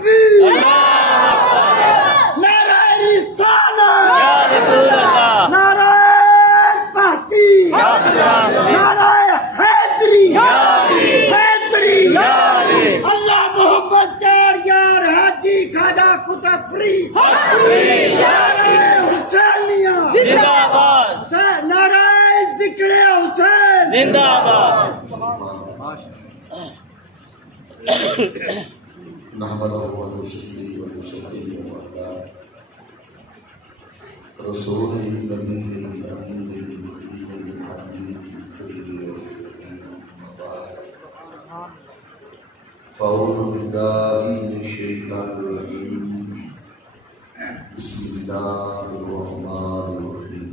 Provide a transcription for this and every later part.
تکبیر، نعرہ رسالہ، نعرہ تحقیق، نعرہ حیدری، اللہ محمد چار یار حاجی خواجہ قطفری، نعرہ حسینیہ، نعرہ ذکر حسین زندہ باد۔ نحمده ونصلي ونسلم على رسوله النبي الأمين الحبيب الكريم أما بعد، فأعوذ بالله من الشيطان الرجيم، بسم الله الرحمن الرحيم۔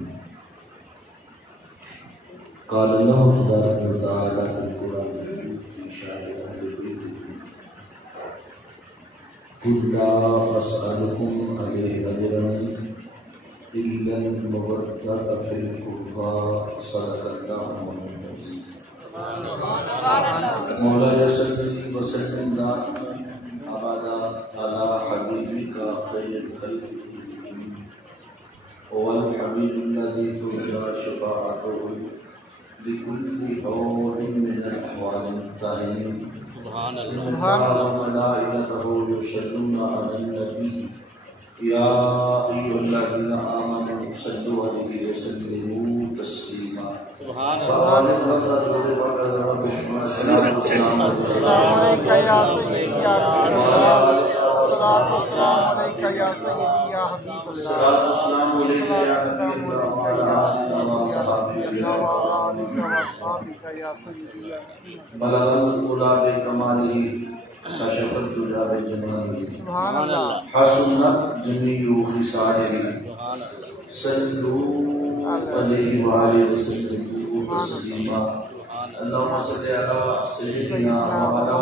قال الله تبارك وتعالى في القرآن الكريم في شأن أهل البيت: قل لا أسألكم عليه أجرا إلا المودة في القربى، صدق الله مولانا العظيم۔ مولاي صل وسلم دائما أبدا على حبيبك خير الخلق هو الحبيب الذي ترجى شفاعته لكل حول من الأحوال الطاهرين، سبحان الله وملائكته يصلون على النبي يا أيها الذين آمنوا صلوا عليه وسلموا تسليما، سبحان الله۔ السلام عليك يا سيدي يا رسول الله، الصلاة والسلام عليك يا سيدي يا حبيب الله، الصلاة والسلام عليك يا نبي الله وعلى آلك وصحبه يا سيدي يا حبيب الله۔ بلغ الأولى بكماله، كشف الدجى بجماله، سبحان الله، حسنت جميع خصاله، صلوا عليه وآله وسلم تسليما، اللهم صل على سيدنا وعلى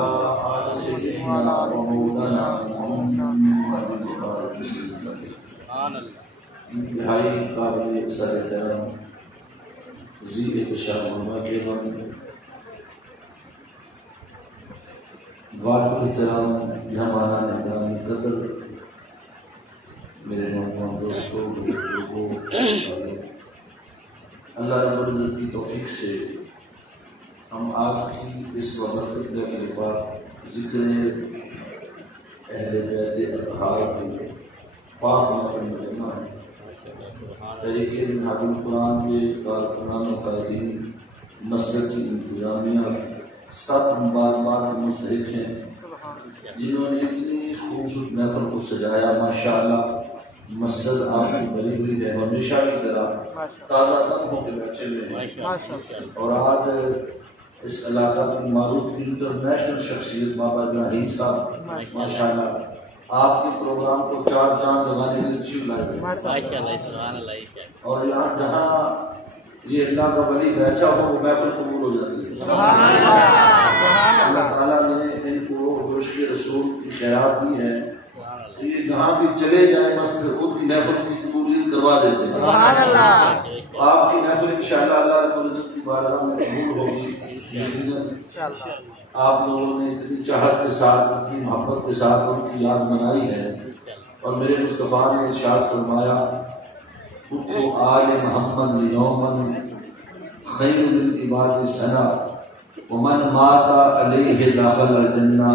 آل سيدنا ومولانا محمد سبحان اللہ۔ انتہائی قابل سر احترام ذی احتشام علماء کرام، واقع احترام مہمانان احترام قدر، میرے نوجوان دوستوں، بزرگوں، اللہ رب العزت کی توفیق سے ہم آج کی اس وقت محفل پر ذکر اہل بیت اطہار کے پاک محفل میں جمع ہے۔ تحریک منہاج القرآن کے کارکنان و قائدین، مسجد کی انتظامیہ، 7 مبارکباد کے مستحق ہیں جنہوں نے اتنی خوبصورت محفل کو سجایا۔ ماشاءاللہ مسجد آپ کی بھری ہوئی ہے، ہمیشہ کی طرح تازہ تر ہو کے بیٹھے ہوئے ہیں، اور آج اس علاقہ کی معروف انٹرنیشنل شخصیت بابا ابراہیم صاحب ماشاءاللہ آپ کے پروگرام کو 4 چاند لگانے کے لیے تشریف لائے ہوئے، اور یہاں جہاں یہ اللہ کا ولی بیٹھا ہو وہ محفل قبول ہو جاتی ہے۔ اللہ تعالیٰ نے ان کو عشق رسول کی خیرات دی ہے، یہ جہاں بھی چلے جائیں بس خود کی محفل کی قبولیت کروا دیتے ہیں۔ آپ کی محفل انشاءاللہ اللہ رب العزت کی بارگاہ میں قبول ہوگی۔ آپ لوگوں نے اتنی چاہت کے ساتھ، اتنی محبت کے ساتھ ان کی یاد منائی ہے، اور میرے مصطفیٰ نے ارشاد فرمایا: حب آل محمد یومن خیر للعباد سنا ومن مات علیہ داخل الجنہ۔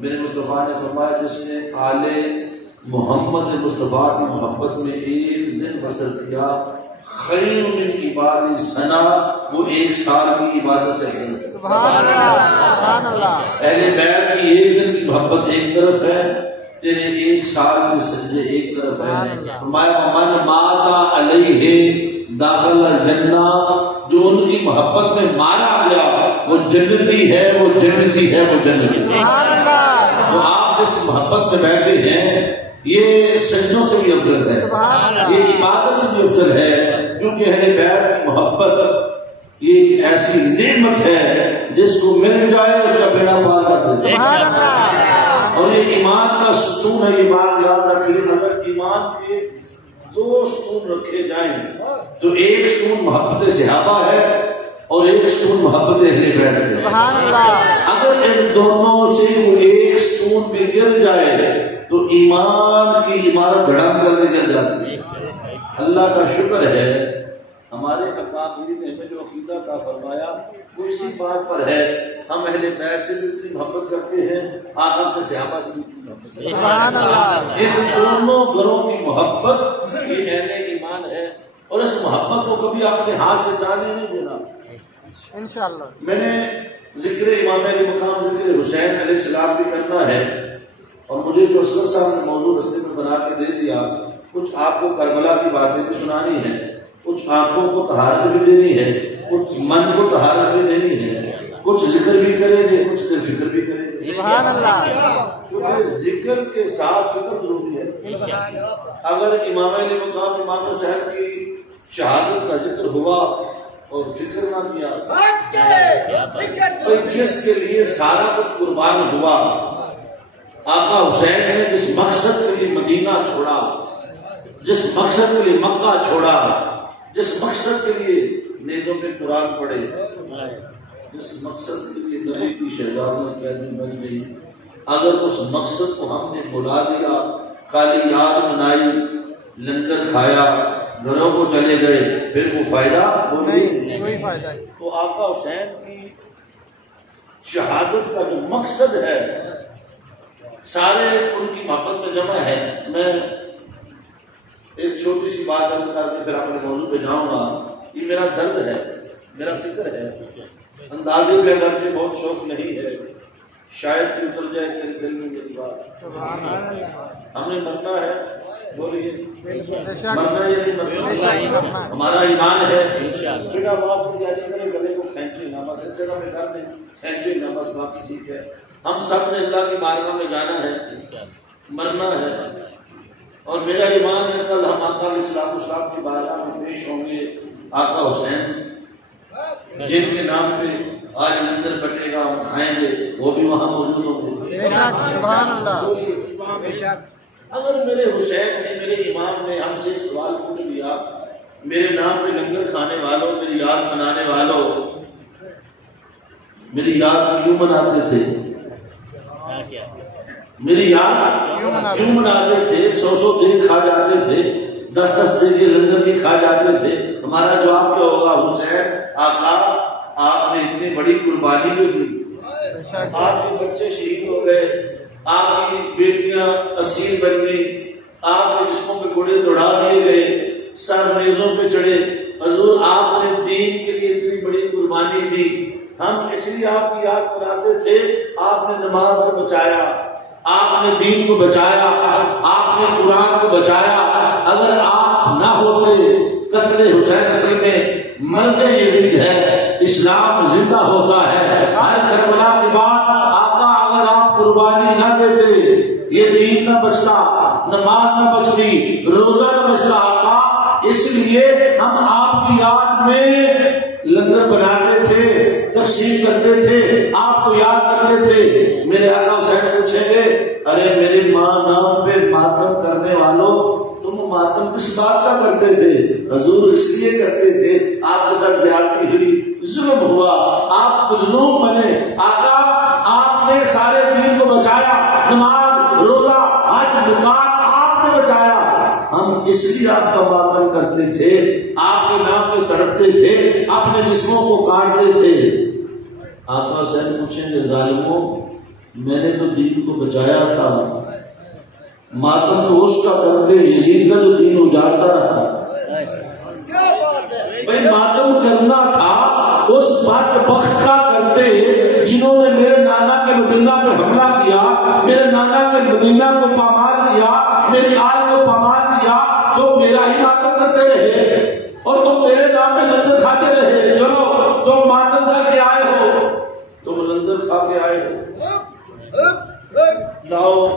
میرے مصطفیٰ نے فرمایا جس نے آل محمد مصطفیٰ کی محبت میں ایک دن بسر کیا، خیر من عباد سنا، وہ 1 سال کی عبادت سے بہتر ہے۔ سبحان اللہ۔ اہل بیت کی ایک دن کی محبت ایک طرف ہے، تیرے 1 سال کے سجدے ایک طرف ہے۔ فرمایا من مات علیہ داخل الجنہ، جو ان کی محبت میں مارا گیا وہ جنتی ہے، وہ جنتی ہے، وہ جنتی ہے۔ تو آپ جس محبت میں بیٹھے ہیں یہ سجدوں سے بھی افضل ہے، یہ عبادت سے بھی افضل ہے، کیونکہ اہل بیت کی محبت یہ ایک ایسی نعمت ہے جس کو مل جائے اس کا بیڑا پار کر دیتا ہے، اور یہ ایمان کا ستون ہے۔ یہ بات یاد رکھیے، اگر ایمان کے 2 ستون رکھے جائیں تو ایک ستون محبت صحابہ ہے اور ایک ستون محبت اہل بیت ہے۔ اگر ان دونوں سے وہ ایک ستون بھی گر جائے ایمان کی عمارت دھڑام کر کے گر جاتی ہے۔ اللہ کا شکر ہے ہمارے اکابرین نے ہمیں جو عقیدہ کا فرمایا وہ اسی بات پر ہے، ہم اہل بیت سے بھی اتنی محبت کرتے ہیں، آقا کے صحابہ سے بھی اتنی محبت کرتے ہیں۔ سبحان اللہ۔ ان دونوں گھروں کی محبت یہ اہل ایمان ہے، اور اس محبت کو کبھی اپنے ہاتھ سے جانے نہیں دینا۔ انشاءاللہ میں نے ذکر امام علی مقام ذکر حسین علیہ السلام بھی کرنا ہے، اور مجھے جو اصغر صاحب نے موضوع رستے میں بنا کے دے دیا، کچھ آپ کو کربلا کی باتیں بھی سنانی ہے، کچھ آنکھوں کو طہارت بھی دینی ہے، کچھ من کو طہارت بھی دینی ہے، کچھ ذکر بھی کریں گے، کچھ دل فکر بھی کریں گے۔ سبحان اللہ۔ کیونکہ ذکر کے ساتھ فکر ضروری ہے۔ اگر امام علی مقام امام حسین کی شہادت کا ذکر ہوا اور فکر نہ کیا، جس کے لیے سارا کچھ قربان ہوا، آقا حسین نے جس مقصد کے لیے مدینہ چھوڑا، جس مقصد کے لیے مکہ چھوڑا، جس مقصد کے لیے نیزوں پہ قرآن پڑھے، جس مقصد کے لیے نبی کی شہزادیاں قیدی بن گئی، اگر اس مقصد کو ہم نے بھلا دیا، خالی یاد منائی، لنگر کھایا، گھروں کو چلے گئے، پھر وہ فائدہ کوئی فائدہ نہیں۔ تو آقا حسین کی شہادت کا جو مقصد ہے سارے ان کی محبت میں جمع ہے۔ میں ایک چھوٹی سی بات عرض کر کے پھر اپنے موضوع پہ جاؤں گا۔ یہ میرا درد ہے، میرا فکر ہے، اندازے پہ اگر کے بہت شوق نہیں ہے، شاید کہ اتر جائے تیرے دل میں میری بات۔ ہم نے مرنا ہے، بولیے مرنا یا نہیں مرنا؟ ہمارا ایمان ہے۔ بیٹا بات کو جیسے کرے گلے کو کھینچے نہ، بس اس جگہ میں کر دیں کھینچے نہ، بس باقی ٹھیک ہے۔ ہم سب نے اللہ کی بارگاہ میں جانا ہے، مرنا ہے، اور میرا ایمان ہے کل ہم آقا علیہ السلام کی بارگاہ میں پیش ہوں گے۔ آقا حسین جن کے نام پہ آج لنگر بٹے گا، ہم کھائیں گے، وہ بھی وہاں موجود ہوں گے۔ سبحان اللہ۔ اگر میرے حسین نے، میرے امام نے ہم سے ایک سوال پوچھ لیا، میرے نام پہ لنگر کھانے والوں، میری یاد منانے والوں، میری یاد کیوں مناتے تھے؟ میری یاد کیوں مناتے تھے؟ 100 دن کھا جاتے تھے، 10 دن کے لنگر بھی کھا جاتے تھے۔ ہمارا جواب کیا ہوگا؟ حسین آقا آپ نے اتنی بڑی قربانی بھی کی، آپ کے بچے شہید ہو گئے، آپ کی بیٹیاں اسیر بن گئی، آپ کے جسموں پہ گھوڑے دوڑا دیے گئے، سر نیزوں پہ چڑھے، حضور آپ نے دین کے لیے اتنی بڑی قربانی دی، ہم اس لیے آپ کی یاد کراتے تھے۔ آپ نے نماز کو بچایا، آپ نے دین کو بچایا، آپ نے قرآن کو بچایا۔ اگر آپ نہ ہوتے، قتل حسین اصل میں مرد یزید ہے، اسلام زندہ ہوتا ہے۔ ہر کربلا کے بعد آقا اگر آپ قربانی نہ دیتے، یہ دین نہ بچتا، نماز نہ بچتی، روزہ نہ بچتا آقا۔ اس لیے ہم آپ کی یاد میں لنگر بناتے تھے، تقسیم کرتے تھے، آپ کو یاد کرتے تھے۔ میرے آقا حسین پوچھیں گے، ارے میرے ماں نام پہ ماتم کرنے والوں، تم ماتم کس بات کا کرتے تھے؟ حضور اس لیے کرتے تھے، آپ کے ساتھ زیادتی ہوئی، ظلم ہوا، آپ مظلوم بنے۔ آقا آپ نے سارے دین کو بچایا، نماز، روزہ، حج، زکات آپ نے بچایا، ہم اس لیے آپ کا ماتم کرتے تھے، آپ کے نام پہ تڑپتے تھے، اپنے جسموں کو کاٹتے تھے۔ آقا حسین پوچھیں گے، ظالموں میں نے تو دین کو بچایا تھا، ماتم تو اس کا کرتے یزید کا جو دین اجاڑتا رہا۔ بھائی ماتم کرنا تھا اس بدبخت کا کرتے جنہوں نے میرے نانا کے مدینہ پہ حملہ کیا، میرے نانا کے مدینہ کو پامال کیا، میری آل کو پامال کیا، تو میرا ہی ماتم کرتے رہے اور تم میرے نام پہ لنگر کھاتے رہے۔ چلو تم ماتم کر کے آئے ہو، تم لنگر کھا کے آئے ہو، لاؤ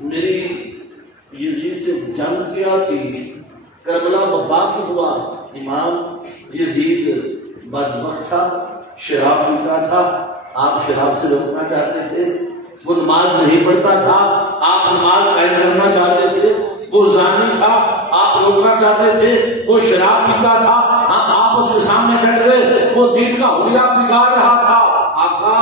میری یزید سے جنگ کیا تھی، کربلا وبا کی ہوا، امام یزید بدبخت تھا، شراب پیتا تھا، آپ شراب سے روکنا چاہتے تھے، وہ نماز نہیں پڑھتا تھا، آپ نماز قائم کرنا چاہتے تھے، وہ زانی تھا، آپ روکنا چاہتے تھے، وہ شراب پیتا تھا، آپ اس کے سامنے ڈٹ گئے، وہ دین کا حلیہ بگاڑ رہا تھا، آقا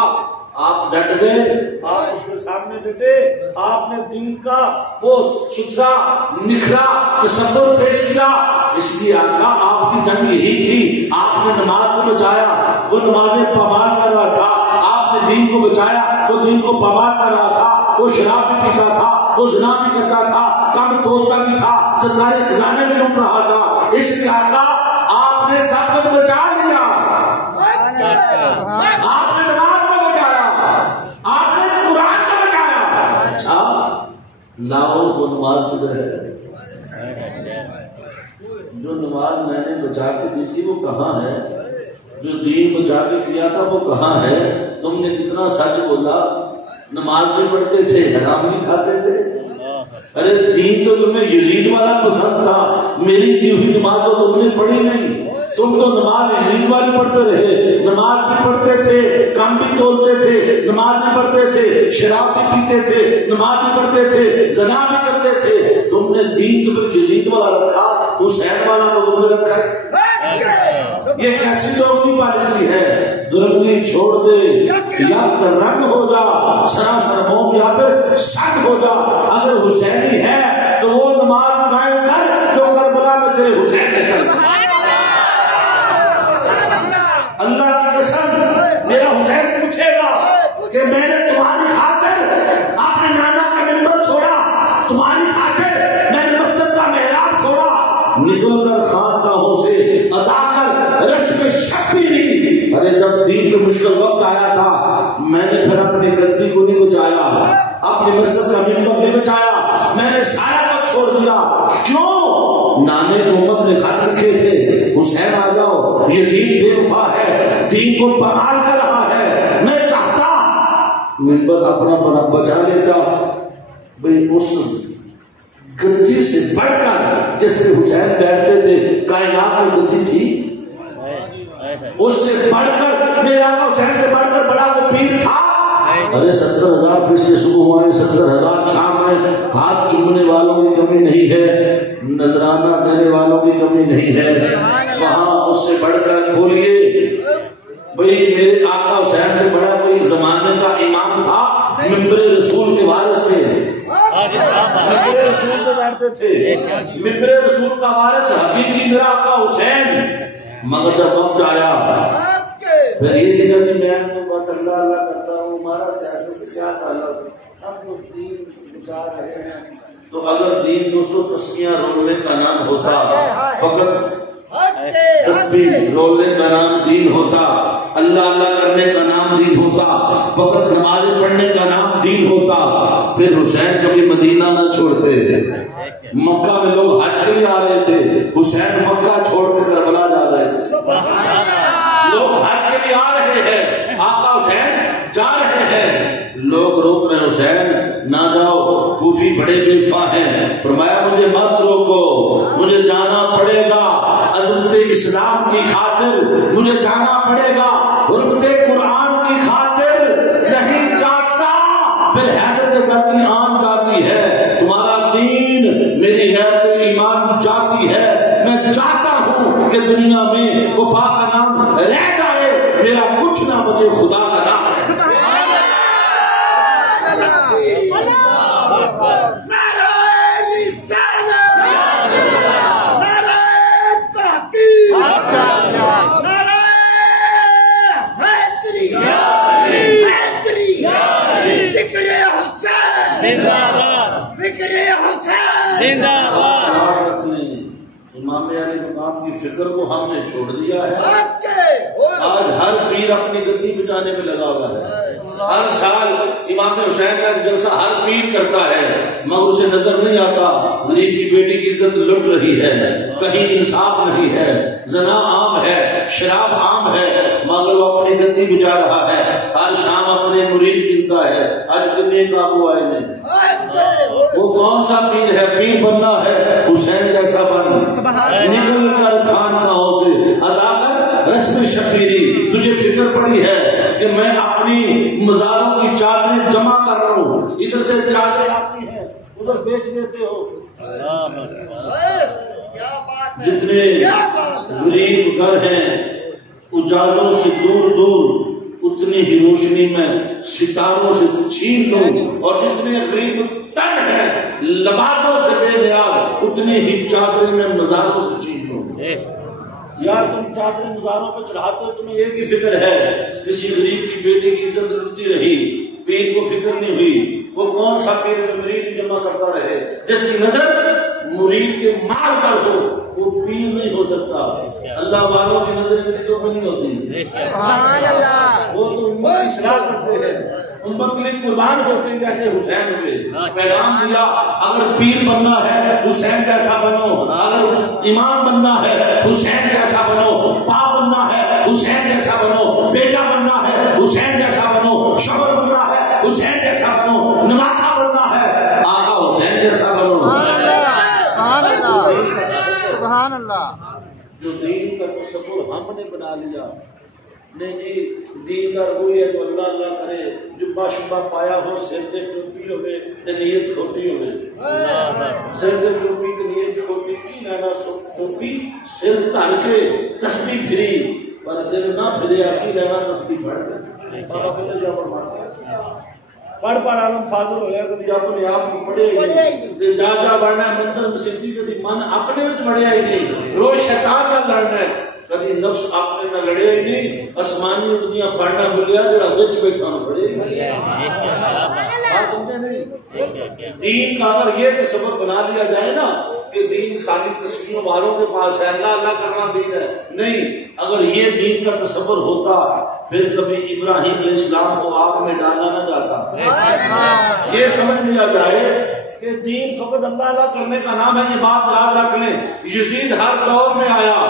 آپ ڈٹ گئے، آپ اس کے سامنے ڈٹے، آپ نے دین کا وہ ستھرا نکھرا تصور پیش کیا. اس لیے آقا آپ کی جنگ یہی تھی. آپ نے نماز کو بچایا, وہ نمازیں پامال کر رہا تھا. آپ نے دین کو بچایا, وہ دین کو پامال کر رہا تھا. وہ شراب بھی پیتا تھا, وہ زنا بھی کرتا تھا, کم توڑتا بھی تھا, سرکاری خزانے میں لوٹ رہا تھا. اس لیے آقا آپ نے سب کچھ بچا لیا. آپ نے نماز کو بچایا, آپ نے قرآن کو بچایا. اچھا لاؤ وہ نماز کدھر ہے؟ جو نماز میں نے بچا کے دی تھی وہ کہاں ہے؟ جو دین بچا کے دیا تھا وہ کہاں ہے؟ تم نے کتنا سچ بولا. نماز بھی پڑھتے تھے, حرام بھی کھاتے تھے. ارے دین تو تمہیں یزید والا پسند تھا, میری دی ہوئی نماز تو تم نے پڑھی نہیں. تم تو نماز یزید والی پڑھتے رہے. نماز بھی پڑھتے تھے, کم بھی تولتے تھے, نماز بھی پڑھتے تھے, شراب بھی پیتے تھے, نماز بھی پڑھتے تھے, زنا بھی کرتے تھے. تم نے دین تمہیں یزید والا رکھا, حسین والا تو تم نے رکھا. یہ کیسی لوگوں کی پالیسی ہے؟ درگنی چھوڑ دے یا رنگ ہو جا, سراسر موم یا پھر سنگ ہو جا. اگر حسینی ہے تو وہ نماز قائم کر جو کربلا میں تیرے حسین نے کر. اللہ کی قسم میرا حسین پوچھے گا کہ میں نے تمہاری خاطر اپنے نانا کا منبر چھوڑا, تمہاری خاطر میں نے مسجد کا محراب چھوڑا, نکل کر خانقاہوں سے ادا کر رسم شبیری. ارے جب دین کا مشکل وقت آیا تھا میں نے پھر اپنی گدی کو نہیں بچایا, اپنی مسجد کا منبر نہیں بچایا, میں نے سارا کو چھوڑ دیا. کیوں؟ نانے کو امت نے خط رکھے تھے, حسین آ جاؤ, یزید بے وفا ہے, دین کو پامال کر رہا ہے. میں چاہتا منبر اپنا بچا لیتا. بھئی اس گدی سے بڑھ کر جس پہ حسین بیٹھتے تھے کائنات میں گدی تھی, اس سے بڑھ کر میرے آقا حسین سے بڑھ کر بڑا وہ پیر تھا. ارے 70,000 فرشتے صبح آئے, 70,000 شام آئے, ہاتھ چومنے والوں کی کمی نہیں ہے, نذرانہ دینے والوں کی کمی نہیں ہے. وہاں اس سے بڑھ کر بولیے بھئی میرے آقا حسین سے بڑا کوئی زمانے کا امام تھا, ممبر رسول کے وارث تھے, ممبر رسول پہ بیٹھتے تھے. ممبر رسول کا وارث حقیقی میرا آقا حسین. مگر جب وقت آیا پھر یہ دیکھا کہ میں تو بس اللہ اللہ کرتا ہوں, ہمارا سیاست سے کیا تعلق, ہم لوگ دین بچا رہے ہیں. تو اگر دین دوستوں تسبیحاں رولنے کا نام ہوتا, فقط تسبیح رولنے کا نام دین ہوتا, اللہ اللہ کرنے کا نام دین ہوتا, فقط نمازیں پڑھنے کا نام دین ہوتا, پھر حسین کبھی مدینہ نہ چھوڑتے. مکہ میں لوگ حج کے لیے آ رہے تھے, حسین مکہ چھوڑ کے کربلا جا رہے تھے. لوگ حج کے لیے آ رہے ہیں, آقا حسین جا رہے ہیں, لوگ روک رہے حسین نہ جاؤ, کوفی بڑے بے وفا ہیں. فرمایا مجھے مت روکو, مجھے جانا پڑے گا عظمت اسلام کی خاطر, مجھے جانا پڑے گا حرمت قرآن کی خاطر. نہیں چاہتا پھر حیرت گردی عام جاتی ہے, تمہارا دین میری غیرت ایمان جاتی ہے. میں چاہتا ہوں کہ دنیا میں وفا کا نام رہ جائے, میرا کچھ نہ بچے خدا کا نام. امام علی مقام کی فکر کو ہم نے چھوڑ دیا ہے. آج ہر پیر اپنی گدی بچانے میں لگا ہوا ہے. ہر سال امام حسین کا جلسہ ہر پیر کرتا ہے, مگر اسے نظر نہیں آتا غریب کی بیٹی کی عزت لٹ رہی ہے, کہیں انصاف نہیں ہے, زنا عام ہے, شراب عام ہے, مگر وہ اپنی گدی بچا رہا ہے. ہر شام اپنے مرید گنتا ہے. آج کتنے قابو آئے نہیں. وہ کون سا پیر ہے؟ پیر بننا ہے حسین جیسا بن, نکل کر خانقاہوں سے ادا کر رسم شبیری. تجھے فکر پڑی ہے کہ میں اپنی مزاروں کی چادریں جمع کر رہا ہوں, ادھر سے چادریں آتی ہیں ادھر بیچ دیتے ہو. جتنے غریب گھر ہیں اجالوں سے دور دور, اتنی ہی روشنی میں ستاروں سے چھین لوں، اور جتنے غریب تن ہیں لبادوں سے بے نیاز اتنی ہی چادریں میں مزاروں سے چھین لوں۔ یار تم چادریں مزاروں پہ چڑھاتے ہو، تمہیں ایک ہی فکر ہے، کسی غریب کی بیٹی کی عزت لٹتی رہی، پیر کو فکر نہیں ہوئی، وہ کون سا پیر میں مرید جمع کرتا رہے، جس کی نظر مرید کے مال پر ہو وہ پیر نہیں ہو سکتا۔ اللہ والوں کی نظر مریدوں میں نہیں ہوتی، وہ تو امت کی اصلاح کرتے ہیں، امت کے لیے قربان ہوتے ہیں، جیسے حسین ہوئے، پیغام دیا اگر پیر بننا ہے حسین جیسا بنو، اگر امام بننا ہے حسین جیسا بنو، باپ بننا ہے حسین جیسا بنو، بیٹا بننا ہے حسین جیسا بنو، شوہر بننا ہے حسین جیسا بنو، نواسا بننا ہے آقا حسین جیسا بنو۔ سبحان اللہ۔ جو دین کا تصور ہم نے بنا لیا، نہیں جی دین کا روی ہے تو اللہ اللہ کرے، جبہ شبہ پایا ہو، سر تے ٹوپی ہوئے تے نیت کھوٹی ہوئے، سر تے ٹوپی تے نیت کھوٹی، کی لینا ٹوپی سر تن کے تسبیح پھری پر دل نہ پھریا، کی لینا تسبیح پڑھ کے بابا بلے جا فرماتے پڑھ پڑھ عالم فاضل ہو گیا، کدی اپنے آپ کو پڑھے ہی نہیں، جا جا بڑھنا ہے مندر مسیحی، کدی من اپنے وچ بڑھیا ہی نہیں، روز شیطان نہ لڑنا ہے، کبھی نفس اپنے نہ لڑے ہی نہیں، آسمانی دنیا پڑھنا بھولیا جڑا وچ بیٹھا نہ پڑھے ہی نہیں۔ بات سمجھے نہیں؟ دین کا اگر یہ تصور بنا لیا جائے نا کہ دین خالی تسبیح والوں کے پاس ہے، اللہ اللہ کرنا دین ہے، نہیں، اگر یہ دین کا تصور ہوتا پھر کبھی ابراہیم علیہ السلام کو آگ میں ڈالا نہ جاتا۔ یہ سمجھ لیا جائے کہ دین فقط اللہ اللہ کرنے کا نام ہے، یہ بات یاد رکھ لیں۔ یزید ہر دور میں آیا،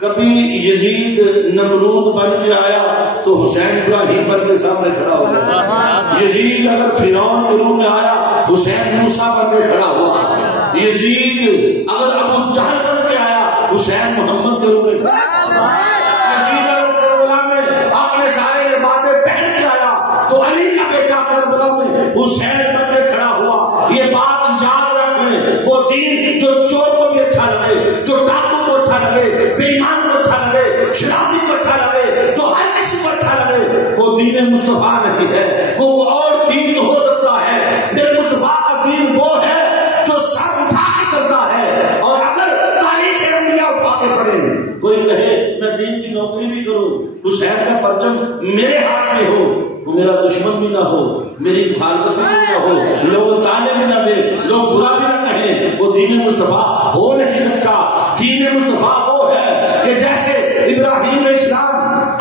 کبھی یزید نمرود بن کے آیا تو حسین ابراہیم بن کے سامنے کھڑا ہو گیا، یزید اگر فرعون کے روح میں آیا حسین موسیٰ بن کے کھڑا ہوا، یزید اگر ابو جہل بن کے آیا حسین محمد کے روح میں کھڑا ہوا، یزید اگر کربلا میں اپنے سارے لبادے پہن کے آیا تو علی کا بیٹا کربلا میں حسین بن کے کھڑا ہوا۔ یہ بات یاد رکھ لیں، وہ دین جو چور کو بھی اچھا لگے، جو ڈاکو کو اچھا لگے، بے ایمان کو اچھا لگے، شرابی کو اچھا لگے، جو ہر کسی کو اچھا لگے، وہ دین مصطفیٰ نہیں ہے، وہ اور دین ہو سکتا ہے۔ میرے مصطفیٰ کا دین وہ ہے جو سر اٹھا کے کرتا ہے، اور اگر تاریخ انبیاء اٹھا کے پڑھے، کوئی کہے میں دین کی نوکری بھی کروں، حسین کا پرچم میرے ہاتھ میں ہو، وہ میرا دشمن بھی نہ ہو، میری مخالفت بھی نہ ہو، لوگ تانے بھی نہ دے، لوگ برا بھی نہ کہیں، وہ دین مصطفیٰ ہو نہیں سکتا۔ دین مصطفیٰ وہ ہے کہ جیسے ابراہیم علیہ السلام،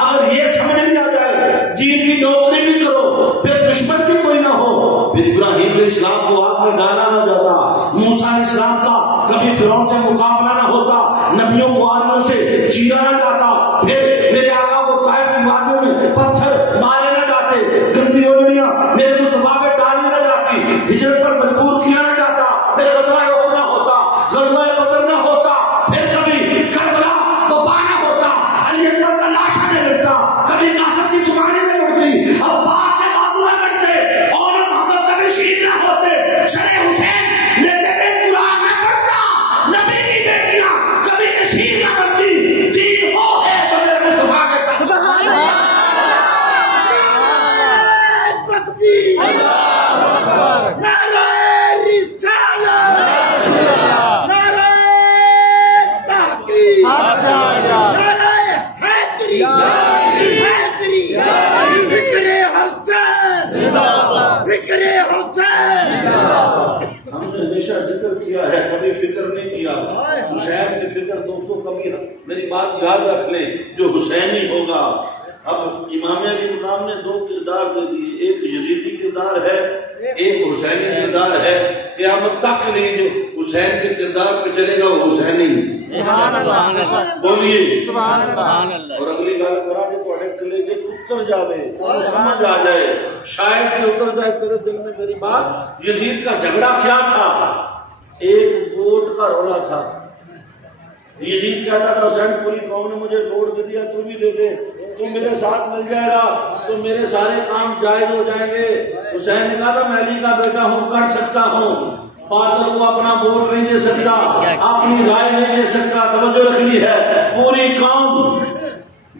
اگر یہ سمجھ لیا جائے دین کی نوکری بھی کرو پھر دشمن بھی کوئی نہ ہو، پھر ابراہیم علیہ السلام کو آگ میں ڈالا نہ جاتا، موسیٰ علیہ السلام کا کبھی فرعون سے مقابلہ نہ ہوتا، نبیوں کو آدموں سے چیرا نہ جاتا، پھر میرے آقا کو طائف کی وادیوں میں پتھر مارے نہ جاتے، گندی اوڑیاں میرے مصطفیٰ پہ ڈالی نہ جاتی، ہجرت پر مجبور کیا نہ جاتا، پھر غزوہ احد نہ ہوتا، غزوہ بدر نہ ہوتا، پھر کبھی کربلا وبا نہ ہوتا، علی اکبر کا لاشا نہیں لگتا، کبھی قاسم کی زبانیں نہیں اڑتی، عباس کے بابو نہ کرتے، اور محمد کبھی شہید نہ ہوتے، شرع حسین نیزے پہ قرآن نہ پڑھتا، نبی کی بیٹیاں کبھی نشید نہ بنتی، دین وہ ہے تو میرے مصطفیٰ کے تحت۔ ہم نے ہمیشہ ذکر کیا ہے، کبھی فکر نہیں کیا حسین کی فکر۔ دوستوں کبھی میری بات یاد رکھ لیں، جو حسینی ہوگا، اب امامیہ کے مقام نے دو کردار دے دیے، ایک یزیدی کردار ہے، ایک حسینی کردار ہے، قیامت تک نہیں جو حسین کے کردار پہ چلے گا وہ حسینی بولیے سبحان اللہ۔ اور اگلی گل کرا کہ تھوڑے کلے کے اتر جاوے، سمجھ آ جائے، شاید کہ اتر جائے تیرے دل میں میری بات۔ یزید کا جھگڑا کیا تھا؟ ایک ووٹ کا رولا تھا۔ یزید کہتا تھا حسین پوری قوم نے مجھے ووٹ دے دیا، تو بھی دے دے، تو میرے ساتھ مل جائے گا تو میرے سارے کام جائز ہو جائیں گے۔ حسین نے کہا تھا میں علی کا بیٹا ہوں، کر سکتا ہوں، باطل کو اپنا ووٹ نہیں دے سکتا، اپنی رائے نہیں دے سکتا۔ توجہ رکھنی ہے، پوری قوم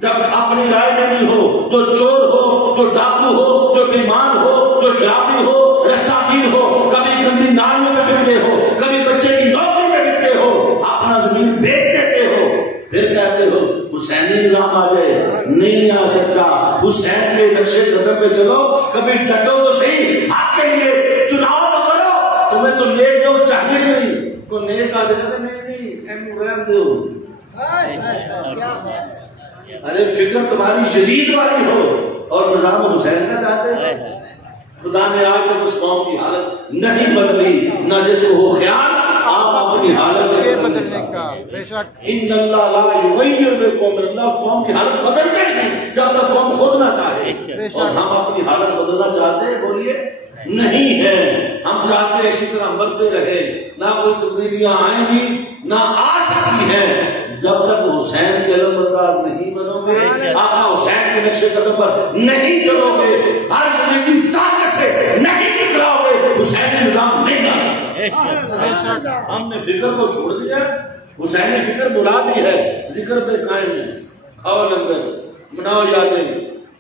جب اپنی رائے دینی ہو، جو چور ہو، جو ڈاکو ہو، جو بیمار ہو، جو شرابی ہو، رساگیر ہو، کبھی گندی نالیوں میں بکتے ہو، کبھی بچے کی نوکری میں بکتے ہو، اپنا زمین بیچ دیتے ہو، پھر کہتے ہو حسینی نظام آ جائے، نہیں آ سکتا۔ حسین کے نقشے قدم پہ چلو، کبھی ڈٹو تو صحیح، حق کے لیے چناؤ تو کرو، تمہیں تو نیک لوگ چاہیے نہیں، کو نیک آ جائے نہیں اینو رہن دو۔ ارے فکر تمہاری یزید والی ہو اور نظام حسین کا چاہتے ہو۔ خدا نے آج تک اس قوم کی حالت نہیں بدلی، نہ جس کو ہو خیال آپ اپنی حالت بدلنے کا۔ بے شک ان اللہ لا یغیر بقوم، اللہ قوم کی حالت بدلتا ہی نہیں جب تک قوم خود نہ چاہے، اور ہم اپنی حالت بدلنا چاہتے ہیں؟ بولیے نہیں ہے۔ ہم چاہتے ہیں اسی طرح مرتے رہے، نہ کوئی تبدیلیاں آئیں گی نہ آ سکتی ہیں جب تک حسین کے علمبردار نہیں بنو گے، آقا حسین کے نقشے قدم پر نہیں چلو گے، ہر زندگی طاقت سے نہیں نکلاؤ گے، حسین نظام نہیں آئے۔ ہم نے فکر کو چھوڑ دیا، حسین نے فکر بلا دی ہے، ذکر پہ قائم ہے، کھاؤ لنگر مناؤ یادیں۔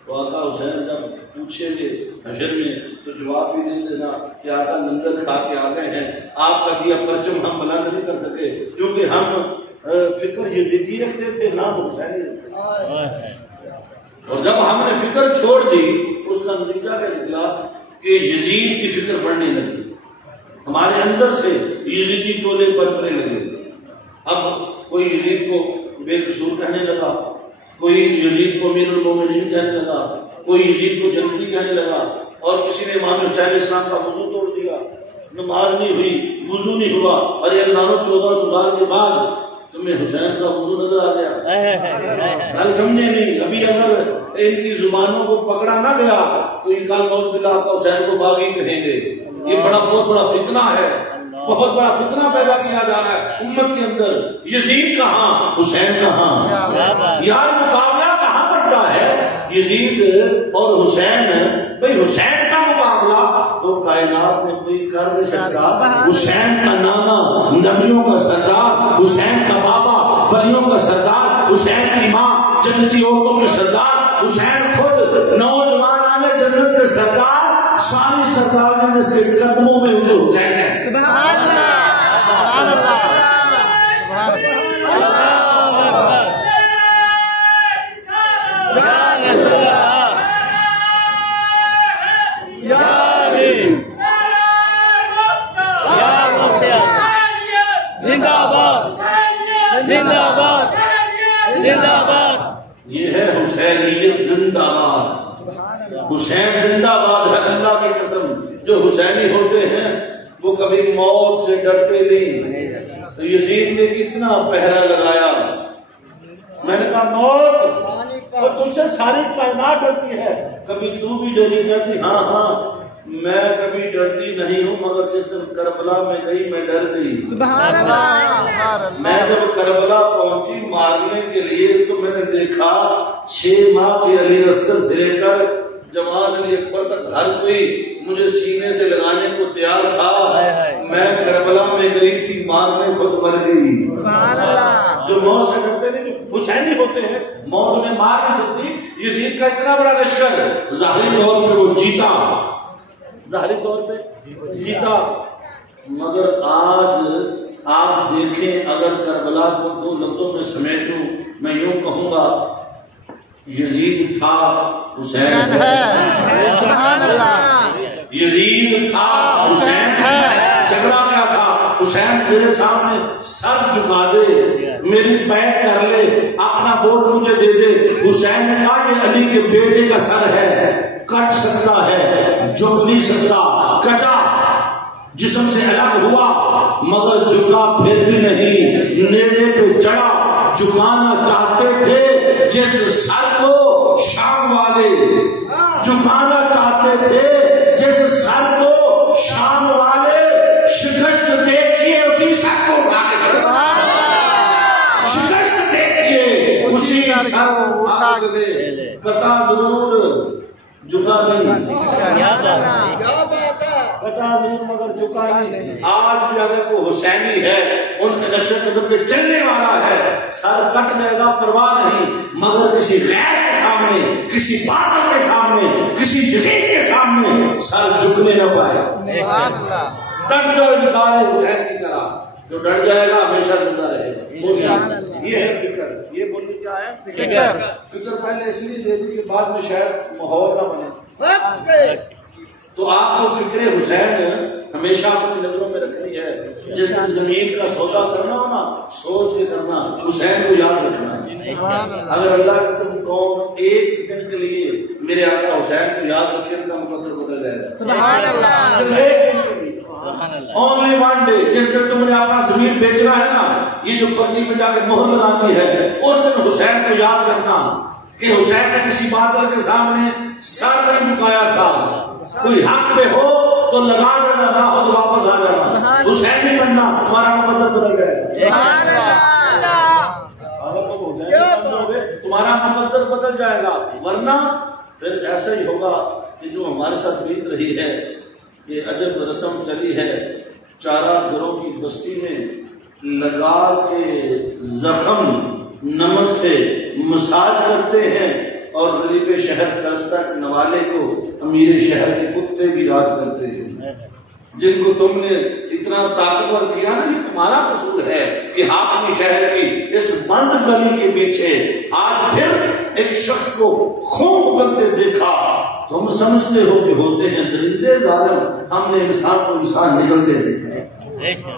تو آقا حسین جب پوچھیں گے حشر میں تو جواب بھی نہیں دینا کہ آقا لنگر کھا کے آ گئے ہیں، آپ کا دیا پرچم ہم بلند نہیں کر سکے کیونکہ ہم فکر یزیدی رکھتے تھے نہ حسینی۔ اور جب ہم نے فکر چھوڑ دی اس کا نتیجہ کیا نکلا کہ یزید کی فکر بڑھنے لگی، ہمارے اندر سے یزیدی ٹولے بننے لگے۔ اب کوئی یزید کو بے قصور کہنے لگا، کوئی یزید کو امیر المومنین کہنے لگا، کوئی یزید کو جنتی کہنے لگا، اور کسی نے امام حسین اسلام کا وضو توڑ دیا، نماز نہیں ہوئی، وضو نہیں ہوا، اور یہ 1400 سال کے بعد تمہیں حسین کا وضو نظر آ گیا۔ کل سمجھے نہیں، ابھی اگر ان کی زبانوں کو پکڑا نہ گیا تو یہ کل نعوذ باللہ کا حسین کو باغی کہیں گے۔ یہ بہت بڑا فتنہ ہے، بہت بڑا فتنہ پیدا کیا جا رہا ہے امت کے اندر۔ یزید کہاں، حسین کہاں؟ یار مقابلہ کہاں پڑتا ہے یزید اور حسین؟ بھئی حسین کا مقابلہ تو کائنات میں کوئی کر نہیں سکتا۔ حسین کا نانا نبیوں کا سردار، حسین کا بابا ولیوں کا سردار، حسین کی ماں جنتی عورتوں کے سردار، حسین خود نوجوانان جنت کے سردار، ساری سردار جس کے قدموں میں وہ حسین ہے۔ سبحان اللہ، سبحان اللہ، یہ ہے حسینیت زندہ باد، حسین زندہ باد ہے۔ اللہ کی قسم جو حسینی ہوتے ہیں وہ کبھی موت سے ڈرتے نہیں۔ یزید نے کتنا پہرا لگایا، میں نے کہا موت اور تجھ سے ساری کائنات ڈرتی ہے، کبھی تو بھی ڈری؟ کہتی ہاں ہاں میں کبھی ڈرتی نہیں ہوں، مگر جس دن کربلا میں گئی میں ڈر گئی۔ سبحان اللہ۔ میں جب کربلا پہنچی مارنے کے لیے تو میں نے دیکھا 6 ماہ کی علی اصغر سے لے کر جمال علی اکبر تک ہر کوئی مجھے سینے سے لگانے کو تیار تھا۔ میں کربلا میں گئی تھی مارنے خود مر گئی۔ جو موت سے ڈرتے نہیں حسینی ہوتے ہیں، موت میں مار نہیں سکتی۔ یزید کا اتنا بڑا لشکر ظاہری طور پہ وہ جیتا، ظاہری طور پہ جیتا، مگر آج آپ دیکھیں اگر کربلا کو 2 لفظوں میں سمیٹوں میں یوں کہوں گا یزید تھا حسین ہے۔ سبحان اللہ۔ یزید تھا حسین ہے۔ جھگڑا کیا تھا؟ حسین میرے سامنے سر جھکا دے، میری بیعت کر لے، اپنا ووٹ مجھے دے دے۔ حسین نے کہا یہ علی کے بیٹے کا سر ہے، کٹ سکتا ہے، جھک نہیں سکتا۔ کٹا، جسم سے الگ ہوا مگر جھکا پھر بھی نہیں، نیزے پہ چڑھا۔ جھکانا چاہتے تھے جس سر کو شام والے، جھکانا چاہتے تھے جس سر کو شام والے، شکست دیکھیے اسی سر کو اٹھا کے، شکست دیکھیے اسی سر کو اٹھا کے، کٹا ضرور جھکا نہیں۔ کیا بات ہے، کٹا ضرور مگر جھکا نہیں. آج بھی اگر کوئی حسینی ہے ان کے نقش قدم پہ چلنے والا ہے سر کٹ جائے گا پرواہ نہیں, مگر کسی غیر کے سامنے, کسی باطل کے سامنے, کسی جدید کے سامنے سر جھکنے نہ پائے. ڈٹ جاؤ انکار حسین کی طرح, جو ڈٹ جائے گا ہمیشہ زندہ رہے گا. یہ ہے فکر. یہ بولنے کیا ہے فکر. فکر پہلے اس لیے دے دی کہ بعد میں شاید ماحول نہ بنے. تو آپ کو فکر حسین ہمیشہ اپنی نظروں میں رکھنی ہے. جس دن زمین کا سودا کرنا ہو نا سوچ کے کرنا, حسین کو یاد رکھنا ہے. اگر اللہ کی قسم قوم ایک دن کے لیے میرے آقا حسین کو یاد رکھے ان کا مقدر بدل جائے گا. سبحان اللہ. Only one day. جس دن تم نے اپنا ضمیر بیچنا ہے نا, یہ جو پرچی پہ جا کے مہر لگاتی ہے, اس دن حسین کو یاد کرنا کہ حسین نے کسی باطل کے سامنے سر نہیں جھکایا تھا. کوئی حق پہ ہو تو لگا دینا, نہ ہو تو واپس آ جانا. حسین نہیں بننا, تمہارا مقدر بدل جائے گا. اگر تم حسین بن جاؤ گے تمہارا مقدر بدل جائے گا, ورنہ پھر ایسا ہی ہوگا کہ جو ہمارے ساتھ بیت رہی ہے. یہ عجب رسم چلی ہے, چارہ گھروں کی بستی میں لگا کے زخم نمک سے مساج کرتے ہیں اور غریب شہر ترستا کے نوالے کو امیر شہر کے کتے بھی یاد کرتے ہیں. جن کو تم نے اتنا طاقتور کیا نا, یہ تمہارا قصور ہے کہ حاکم شہر کی اس بند گلی کے پیچھے آج پھر ایک شخص کو خون اگلتے دیکھا. تم سمجھتے ہو کہ ہوتے ہیں درندے ظالم, ہم نے انسان کو انسان نکلتے دیکھا.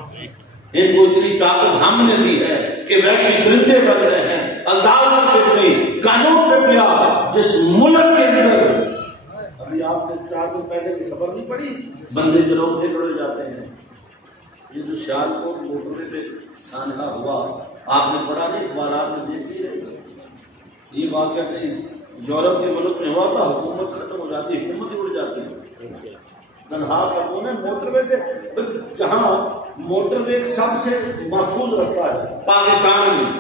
ان کو اتنی طاقت ہم نے دی ہے کہ ویسے درندے بن رہے ہیں. عدالت پہ گئی, قانون پہ گیا. جس ملک کے اندر ابھی آپ نے 4 دن پہلے کی خبر نہیں پڑی, بندے گروہ پکڑے جاتے ہیں. یہ جو سیالکوٹ موٹر وے پہ سانحہ ہوا, آپ نے پڑھا نہیں, اخبارات میں دیکھ رہے. یہ واقعہ کسی یورپ کے ملک میں ہوا تھا, حکومت ختم ہو جاتی, حکومت ہی اڑ جاتی ہے. تنہا کروں نے موٹر وے سے, جہاں موٹر وے سب سے محفوظ رستہ ہے پاکستان میں,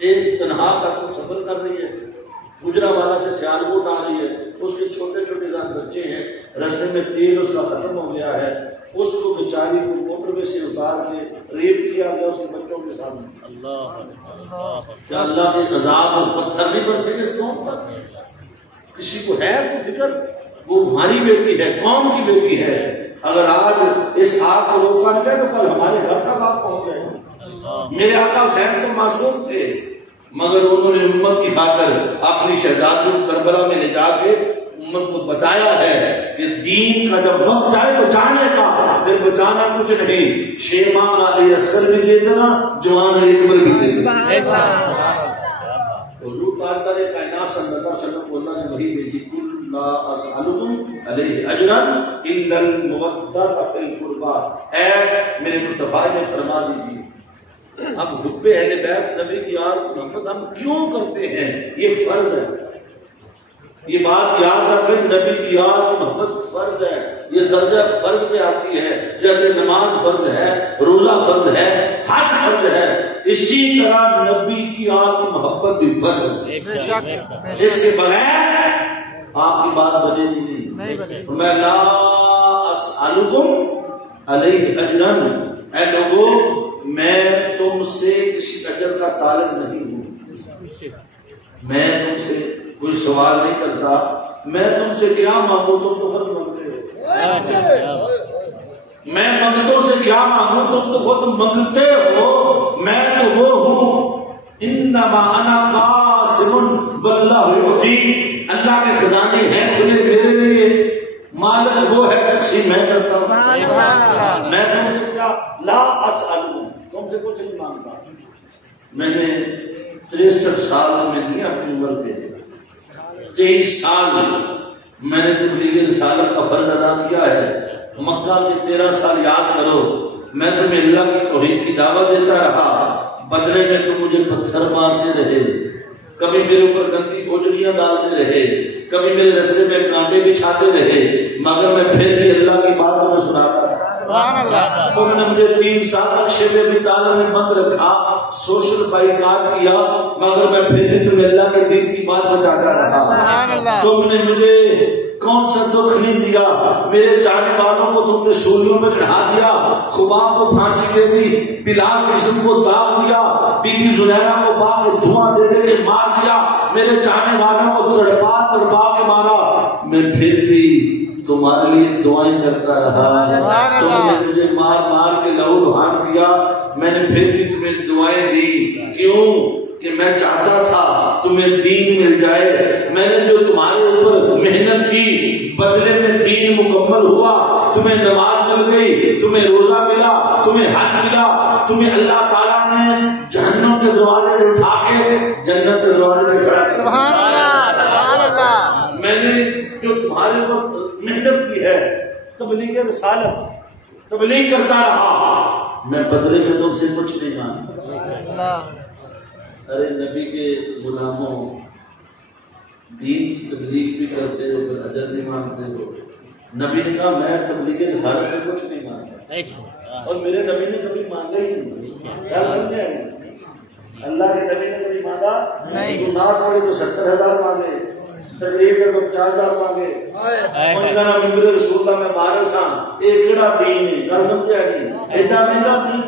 ایک تنہا کروں سفر کر رہی ہے, گجرانوالہ سے سیالکوٹ آ رہی ہے. اس کے چھوٹے چھوٹے بچے ہیں, رستے میں تیل اس کا ختم ہو گیا ہے. اس کو بیچاری کو موٹر وے سے اتار کے ریپ کیا گیا اس کے بچوں کے سامنے. کیا اللہ کے عذاب اور پتھر نہیں برسے گے اس قوم پر؟ کسی کو ہے وہ فکر؟ وہ ہماری بیٹی ہے, قوم کی بیٹی ہے. اگر آج اس آگ کو روکا نہیں گیا تو کل ہمارے گھر تک آگ پہنچ جائے گا. میرے آقا حسین تو معصوم تھے, مگر انہوں نے امت کی خاطر اپنی شہزادی کو کربلا میں لے جا کے امت کو بتایا ہے کہ دین کا جب وقت آئے بچانے کا, پھر بچانا کچھ نہیں, 6 ماہ کا علی اصغر بھی دے دینا, جوان علی اکبر بھی دے دینا. حضور تاجدار کائنات صلی اللہ علیہ وسلم کو اللہ نے وحی بھیجی, قل لا اسألکم علیہ اجرا الا المودۃ فی القربى. اے میرے مصطفیٰ نے فرما دیجیے, اب حب اہل بیت نبی کی یاد محمد ہم کیوں کرتے ہیں؟ یہ فرض ہے. یہ بات یاد رکھیں, نبی کی یاد محمد فرض ہے. یہ درجہ فرض پہ آتی ہے, جیسے نماز فرض ہے, روزہ فرض ہے, حج فرض ہے, اسی طرح نبی کی یاد محبت بھی فرض ہے. اس کے بغیر آپ کی بات بنے گی نہیں. میں لا اسألکم علیہ اجرا, اے لوگوں میں تم سے کسی اجر کا طالب نہیں ہوں, میں تم سے کوئی سوال نہیں کرتا. میں تم سے کیا مانگوں تم تو خود مانگتے ہو, میں منگتوں سے کیا مانگوں تم تو خود مانگتے ہو. میں تو وہ ہوں, انما انا قاسم واللہ یعطی, اللہ کے خزانے ہیں کھلے میرے لیے, مالک وہ ہے, تقسیم میں کرتا ہوں. میں تم سے کیا لا اسألکم, تم سے کچھ نہیں مانگتا. میں نے 63 سال میں نہیں اپنی عمر کے 23 سال میں نے تبلیغ رسالت کا فرض ادا کیا ہے. مکہ کے 13 سال یاد کرو, میں تمہیں اللہ کی توحید کی دعوت دیتا رہا. بدلے میں تم مجھے پتھر مارتے رہے, کبھی میرے اوپر گندی گوجریاں ڈالتے رہے, کبھی میرے رستے میں کانٹے بچھاتے رہے, مگر میں پھر بھی اللہ کی بات تمہیں سناتا رہا. تم نے مجھے 3 سال تک شیبے میں تالے میں بند رکھا, سوشل بائیکاٹ کیا, مگر میں پھر بھی تمہیں اللہ کے دین کی بات بتاتا رہا. تم نے مجھے کون سا دکھ نہیں دیا. میرے چاہنے والوں کو تم نے سولیوں میں چڑھا دیا, خباب کو پھانسی دے دی, بلال کے جسم کو داغ دیا, بی بی زنیرہ کو باغ دھواں دے دے کے مار دیا, میرے چاہنے والوں کو تڑپا تڑپا کے مارا. میں پھر بھی تمہارے لیے دعائیں کرتا رہا. تم نے مجھے مار مار کے لہو لہان کیا, میں نے پھر بھی تمہیں دعائیں دی. کیوں؟ کہ میں چاہتا تھا تمہیں دین مل جائے. میں نے جو تمہارے اوپر محنت کی, بدلے میں دین مکمل ہوا. تمہیں نماز مل گئی, تمہیں روزہ ملا, تمہیں حج ملا, تمہیں اللہ تعالیٰ نے جہنم کے دروازے سے اٹھا کے جنت کے دروازے سے کھڑا کیا. سبحان اللہ, سبحان اللہ. میں نے جو تمہارے اوپر محنت کی ہے, تبلیغ رسالت, تبلیغ کرتا رہا, میں بدلے میں تم سے کچھ نہیں مانگتا. ارے نبی کے غلاموں, دین کی تبلیغ بھی کرتے ہو, پھر اجر بھی مانگتے ہو. نبی نے کہا میں تبلیغ رسالت میں کچھ نہیں مانگتا, اور میرے نبی نے کبھی مانگا ہی نہیں. کیا سمجھے؟ اللہ کے نبی نے کبھی مانگا نہیں. تو نہ پڑے تو 70,000 مانگے, تقریر کر تو 50,000 مانگے. منگانا ممبر رسول اللہ میں بارہ سا ایک کڑا دین ہے. گل سمجھے نہیں؟ ایڈا مہنگا دین,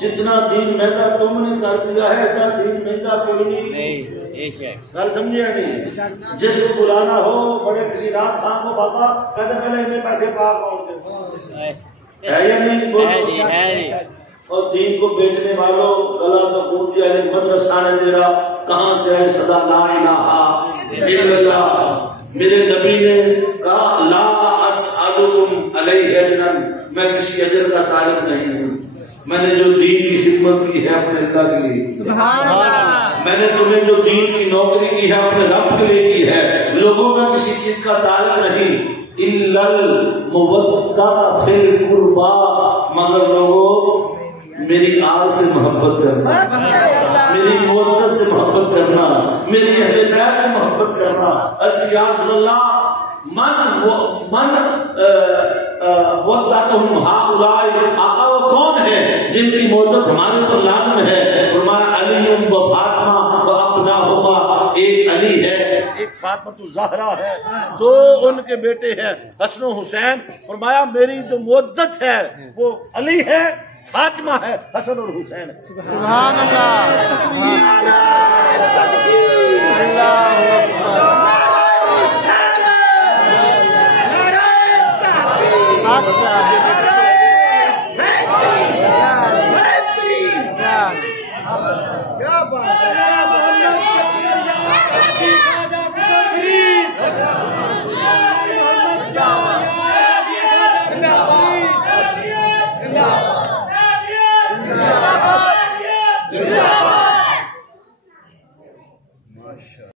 جتنا دین مہنگا تم نے کر دیا ہے, اتنا دین مہنگا کوئی نہیں. گل سمجھے نہیں؟ جس کو بلانا ہو, بڑے کسی رات خان کو بابا کہتے پہلے اتنے پیسے پا پہنچ ہے یا نہیں؟ اور دین کو بیچنے والوں گلا تو پوچھ دیا مدرسہ نے تیرا کہاں سے ہے صدا لا الہ الا اللہ. میرے نبی نے کہا لا اسألکم علیہ اجرا, میں کسی اجر کا طالب نہیں ہوں. میں نے جو دین کی خدمت کی ہے اپنے اللہ کے لیے, میں نے تمہیں جو دین کی نوکری کی ہے اپنے رب کے لیے کی ہے. لوگوں کا کسی چیز کا تعلق نہیں, الا المودۃ فی القربى, مگر لوگوں میری آل سے محبت کرنا, میری مودت سے محبت کرنا, میری اہل بیت سے محبت کرنا. یا رسول اللہ من ودتهم هؤلاء, آقا وہ کون ہے جن کی مودت ہمارے پر لازم ہے؟ فرمایا علی و فاطمہ و ابناہما, ایک علی ہے, ایک فاطمہ الزہرا ہے, دو ان کے بیٹے ہیں حسن و حسین. فرمایا میری جو مودت ہے وہ علی ہے, فاطمہ ہے, حسن اور حسین. سبحان اللہ, اللہ اکبر.